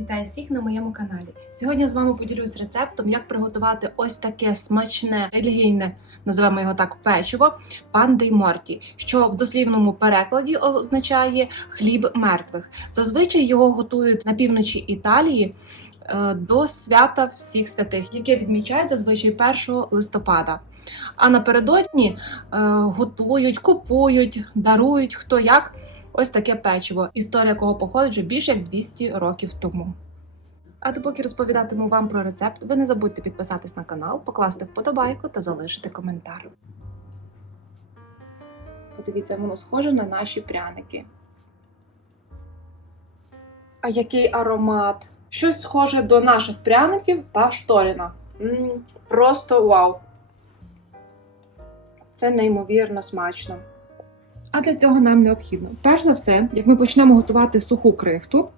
Вітаю всіх на моєму каналі. Сьогодні з вами поділюсь рецептом, як приготувати ось таке смачне релігійне, називаємо його так, печиво панди Морті, що в дослівному перекладі означає хліб мертвих. Зазвичай його готують на півночі Італії е, до свята всіх святих, яке відмічають зазвичай 1 листопада. А напередодні е, готують, купують, дарують хто як. Ось таке печиво, історія якого походить вже більше як 200 років тому. А допоки розповідатиму вам про рецепт, ви не забудьте підписатись на канал, покласти вподобайку та залишити коментар. Подивіться, воно схоже на наші пряники. А який аромат! Щось схоже до наших пряників та шторіна. м просто вау! Це неймовірно смачно. А для цього нам необхідно, перш за все, як ми почнемо готувати суху крихту,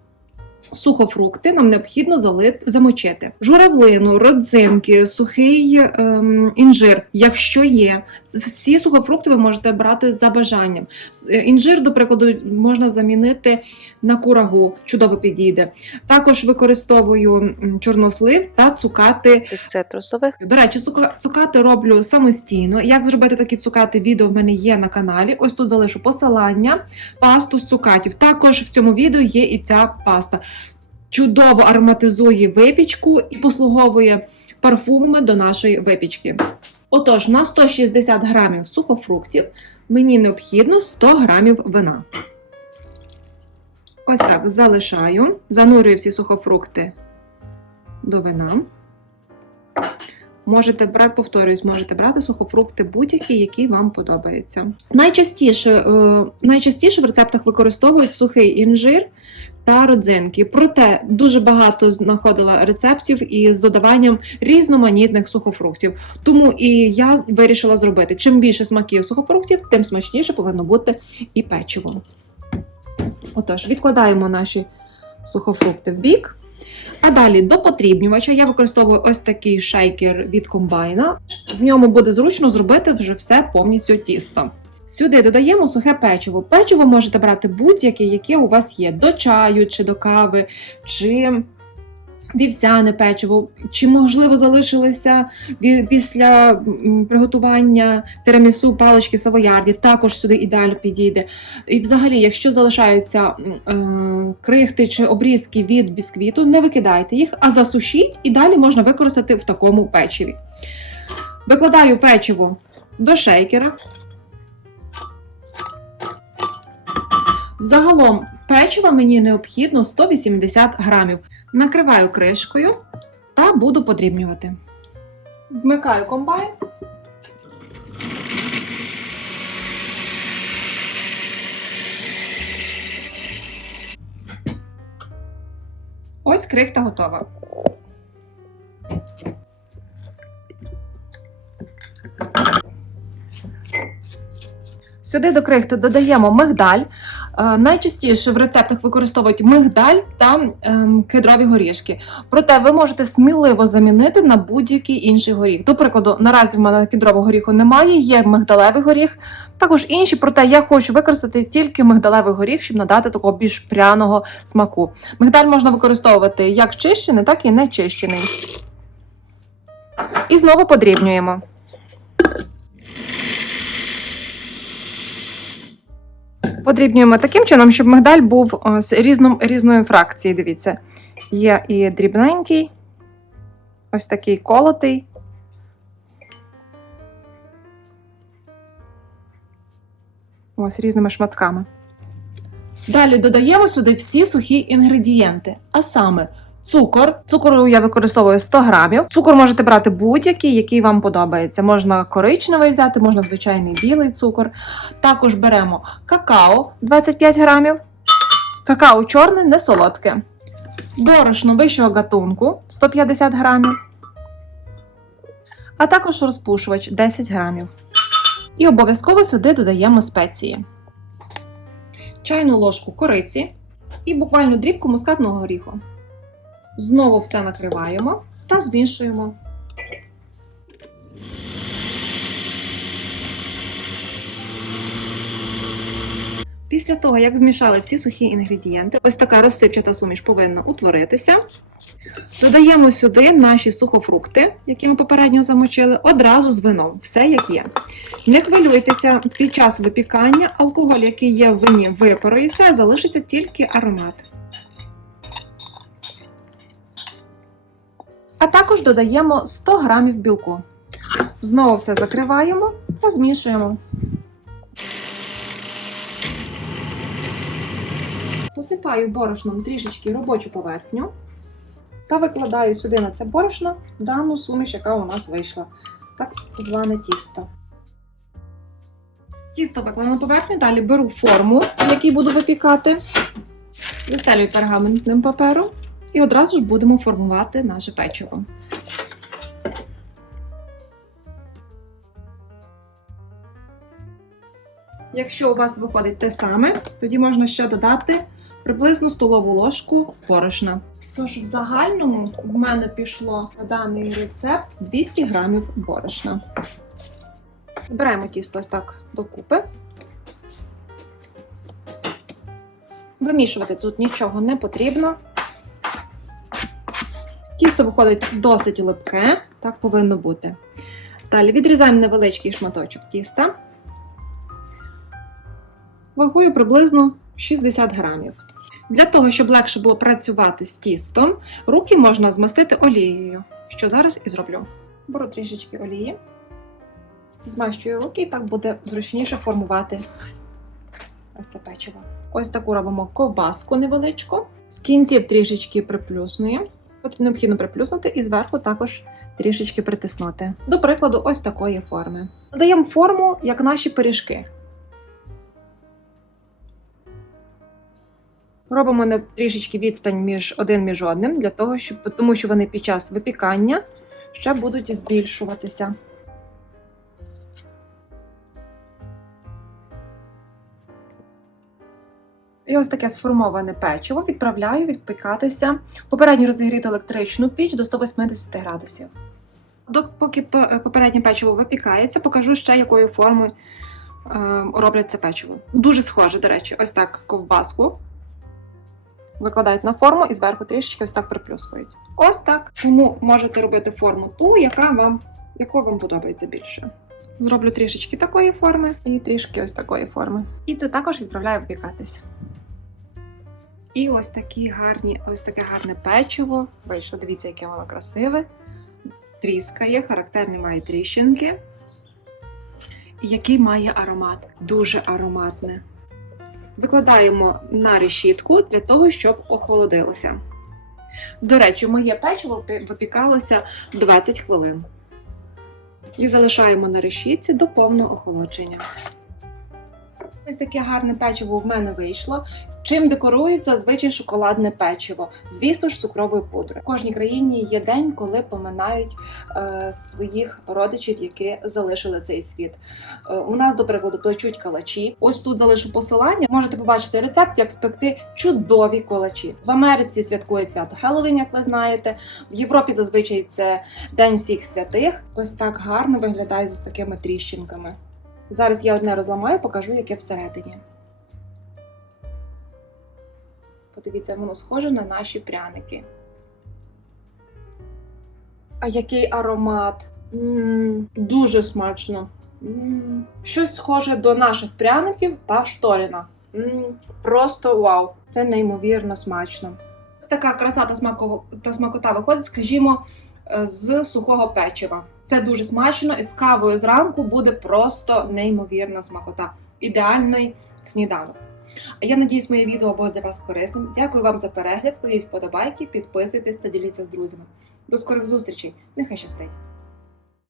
сухофрукти нам необхідно залити, замочити журавлину, родзинки, сухий ем, інжир, якщо є. Всі сухофрукти ви можете брати за бажанням. Е, Інжир, до прикладу, можна замінити на курагу, чудово підійде. Також використовую чорнослив та цукати із цитрусових. до речі, цука- цукати роблю самостійно. Як зробити такі цукати? Відео в мене є на каналі. Ось тут залишу посилання, пасту з цукатів. Також в цьому відео є і ця паста. Чудово ароматизує випічку і послуговує парфумами до нашої випічки. Отож, на 160 грамів сухофруктів мені необхідно 100 грамів вина. Ось так залишаю, занурюю всі сухофрукти до вина. Можете брати, повторюсь, можете брати сухофрукти будь-які, які вам подобаються. Найчастіше, е, найчастіше в рецептах використовують сухий інжир та родзинки. Проте дуже багато знаходила рецептів із додаванням різноманітних сухофруктів. Тому і я вирішила зробити: чим більше смаків сухофруктів, тим смачніше повинно бути і печиво. Отож, відкладаємо наші сухофрукти в бік. А далі до потрібнювача я використовую ось такий шейкер від комбайна. В ньому буде зручно зробити вже все повністю тісто. Сюди додаємо сухе печиво. Печиво можете брати будь-яке, яке у вас є, до чаю чи до кави, чи вівсяне печиво, чи, можливо, залишилися після приготування тирамісу палички савоярді, також сюди ідеально підійде. І взагалі, якщо залишаються е, крихти чи обрізки від бісквіту, не викидайте їх, а засушіть і далі можна використати в такому печиві. Викладаю печиво до шейкера. Загалом печива мені необхідно 180 грамів. Накриваю кришкою та буду подрібнювати. Вмикаю комбайн. Ось крихта готова. Сюди до крихти додаємо мигдаль. Е, Найчастіше в рецептах використовують мигдаль та ем, кедрові горішки. Проте ви можете сміливо замінити на будь-який інший горіх. До прикладу, наразі в мене кедрового горіху немає, є мигдалевий горіх, також інші, проте я хочу використати тільки мигдалевий горіх, щоб надати такого більш пряного смаку. Мигдаль можна використовувати як чищений, так і не чищений. І знову подрібнюємо. Подрібнюємо таким чином, щоб мигдаль був з різно, різної фракції. Дивіться, є і дрібненький, ось такий колотий. Ось різними шматками. Далі додаємо сюди всі сухі інгредієнти, а саме цукор. Цукору я використовую 100 грамів. Цукор можете брати будь-який, який вам подобається. Можна коричневий взяти, можна звичайний білий цукор. Також беремо какао 25 грамів. Какао чорне, не солодке. Борошно вищого гатунку 150 грамів. А також розпушувач 10 грамів. І обов'язково сюди додаємо спеції. Чайну ложку кориці і буквально дрібку мускатного горіху. Знову все накриваємо та змішуємо. Після того, як змішали всі сухі інгредієнти, ось така розсипчата суміш повинна утворитися. Додаємо сюди наші сухофрукти, які ми попередньо замочили, одразу з вином, все як є. Не хвилюйтеся, під час випікання алкоголь, який є в вині, випарується, залишиться тільки аромат. А також додаємо 100 грамів білку. Знову все закриваємо та змішуємо. Посипаю борошном трішечки робочу поверхню та викладаю сюди на це борошно дану суміш, яка у нас вийшла. Так зване тісто. Тісто викладено на поверхню, далі беру форму, в якій буду випікати, застелюю пергаментним папером і одразу ж будемо формувати наше печиво. Якщо у вас виходить те саме, тоді можна ще додати приблизно столову ложку борошна. Тож в загальному в мене пішло на даний рецепт 200 грамів борошна. Збираємо тісто ось так докупи. Вимішувати тут нічого не потрібно. Тісто виходить досить липке, так повинно бути. Далі відрізаємо невеличкий шматочок тіста. Вагою приблизно 60 грамів. Для того, щоб легше було працювати з тістом, руки можна змастити олією, що зараз і зроблю. Беру трішечки олії, змащую руки, і так буде зручніше формувати ось це печиво. Ось таку робимо ковбаску невеличку. З кінців трішечки приплюснуємо. Необхідно приплюснути і зверху також трішечки притиснути. До прикладу, ось такої форми. Надаємо форму, як наші пиріжки. Робимо не трішечки відстань між один між одним, для того, щоб, тому що вони під час випікання ще будуть збільшуватися. І ось таке сформоване печиво відправляю відпікатися попередньо розігріту електричну піч до 180 градусів. Поки попереднє печиво випікається, покажу ще якою формою е, роблять це печиво. Дуже схоже, до речі, ось так ковбаску викладають на форму і зверху трішечки ось так приплюскують. Ось так. Тому можете робити форму ту, яка вам, яку вам подобається більше. Зроблю трішечки такої форми і трішки ось такої форми. І це також відправляю випікатись. І ось такі гарні, ось таке гарне печиво. Вийшло, дивіться, яке воно красиве. Тріскає, характерні має тріщинки. Який має аромат. Дуже ароматне. Викладаємо на решітку для того, щоб охолодилося. До речі, моє печиво випікалося 20 хвилин. І залишаємо на решітці до повного охолодження. Ось таке гарне печиво в мене вийшло. Чим декорується зазвичай шоколадне печиво, звісно ж, цукровою пудрою. В кожній країні є день, коли поминають е, своїх родичів, які залишили цей світ. Е, у нас, до прикладу, плечуть калачі. Ось тут залишу посилання. Можете побачити рецепт, як спекти чудові колачі. В Америці святкують свято Хеллоуін, як ви знаєте. В Європі зазвичай це День всіх святих. Ось так гарно виглядає з такими тріщинками. Зараз я одне розламаю, покажу, яке всередині. Подивіться, воно схоже на наші пряники. А який аромат! М-м, дуже смачно. М-м, щось схоже до наших пряників та шторіна. М-м, просто вау! Це неймовірно смачно. Ось така краса та, смако... та смакота виходить, скажімо, е, з сухого печива. Це дуже смачно і з кавою зранку буде просто неймовірна смакота. Ідеальний сніданок. Я надіюсь, моє відео було для вас корисним. Дякую вам за перегляд. Кладіть вподобайки, підписуйтесь та діліться з друзями. До скорих зустрічей! Нехай щастить!